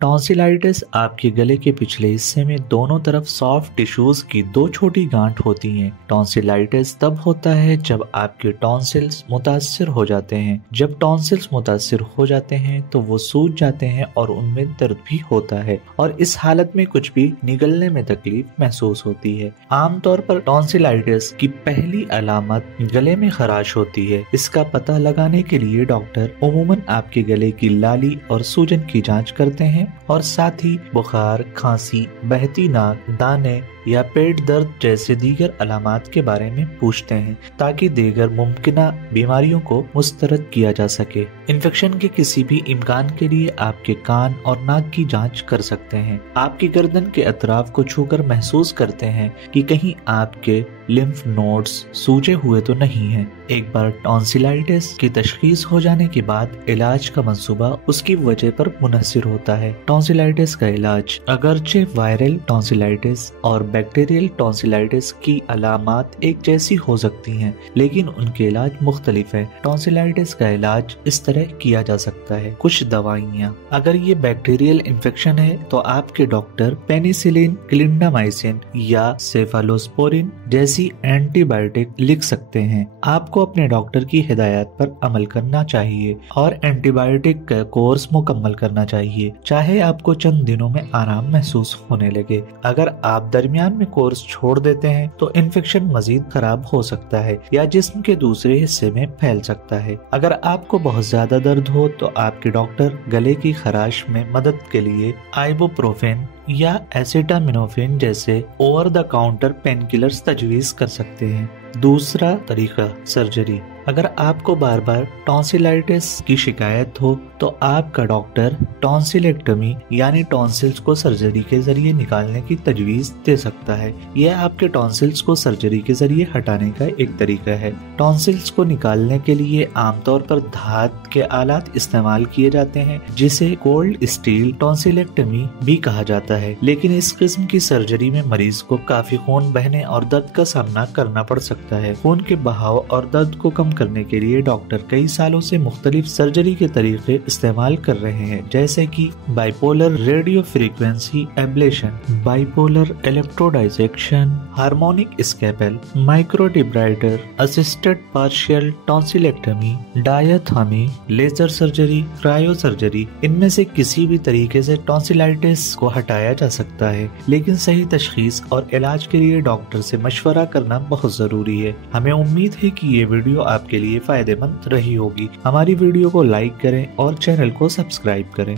Tonsillitis आपके गले के पिछले हिस्से में दोनों तरफ सॉफ्ट टिश्यूज की दो छोटी गांठ होती हैं। टॉन्सिलाइटिस तब होता है जब आपके टॉन्सिल्स मुतासिर हो जाते हैं। जब टॉन्सिल्स मुतासिर हो जाते हैं तो वो सूज जाते हैं और उनमें दर्द भी होता है और इस हालत में कुछ भी निगलने में तकलीफ महसूस होती है। आमतौर पर टॉन्सिलाइटिस की पहली अलामत गले में खराश होती है। इसका पता लगाने के लिए डॉक्टर उमूमन आपके गले की लाली और सूजन की जांच करते हैं और साथ ही बुखार, खांसी, बहती नाक, दाने या पेट दर्द जैसे दीगर अलामात के बारे में पूछते हैं ताकि दीगर मुमकिना बीमारियों को मुस्तरद किया जा सके। इन्फेक्शन के किसी भी इम्कान के लिए आपके कान और नाक की जांच कर सकते हैं। आपकी गर्दन के अतराफ को छूकर महसूस करते हैं कि कहीं आपके लिम्फ नोड्स सूजे हुए तो नहीं हैं। एक बार टॉन्सिलाइटिस की तशखीस हो जाने के बाद इलाज का मंसूबा उसकी वजह पर मुनहसिर होता है। टॉन्सिलाइटिस का इलाज अगरचे वायरल टॉन्सिलाइटिस और बैक्टीरियल टॉन्सिलाइटिस की अलामात एक जैसी हो सकती हैं, लेकिन उनके इलाज मुख्तलिफ है। टॉन्सिलाइटिस का इलाज इस तरह किया जा सकता है। कुछ दवाइयाँ, अगर ये बैक्टीरियल इन्फेक्शन है तो आपके डॉक्टर पेनिसिलिन, क्लिंडामाइसिन या सेफालोस्पोरिन जैसी एंटीबायोटिक लिख सकते हैं। आपको अपने डॉक्टर की हिदायत पर अमल करना चाहिए और एंटीबायोटिक का कोर्स मुकम्मल करना चाहिए, चाहे आपको चंद दिनों में आराम महसूस होने लगे। अगर आप दरमियान में कोर्स छोड़ देते हैं तो इन्फेक्शन मजीद खराब हो सकता है या जिस्म के दूसरे हिस्से में फैल सकता है। अगर आपको बहुत ज्यादा दर्द हो तो आपके डॉक्टर गले की खराश में मदद के लिए आइबुप्रोफेन या एसिटामिनोफेन जैसे over the counter pain killers तजवीज कर सकते हैं। दूसरा तरीका, सर्जरी। अगर आपको बार बार टॉन्सिलाइटिस की शिकायत हो तो आपका डॉक्टर टॉन्सिलेक्टमी यानी टॉन्सिल्स को सर्जरी के जरिए निकालने की तजवीज दे सकता है। यह आपके टॉन्सिल्स को सर्जरी के जरिए हटाने का एक तरीका है। टॉन्सिल्स को निकालने के लिए आमतौर पर धात के आलात इस्तेमाल किए जाते हैं जिसे कोल्ड स्टील टॉन्सिलेक्टमी भी कहा जाता है, लेकिन इस किस्म की सर्जरी में मरीज को काफी खून बहने और दर्द का सामना करना पड़ सकता है। खून के बहाव और दर्द को कम करने के लिए डॉक्टर कई सालों से मुख्तलिफ सर्जरी के तरीके इस्तेमाल कर रहे हैं, जैसे कि bipolar radio frequency ablation, bipolar electrodissection, harmonic scalpel, microdebrider, assisted partial tonsillectomy, diathermy, laser surgery, cryo surgery. इनमें से किसी भी तरीके से टॉन्सिलाइटिस को हटाया जा सकता है, लेकिन सही तशखीस और इलाज के लिए डॉक्टर से मशवरा करना बहुत जरूरी है। हमें उम्मीद है कि ये वीडियो आपके लिए फायदेमंद रही होगी। हमारी वीडियो को लाइक करें और चैनल को सब्सक्राइब करें।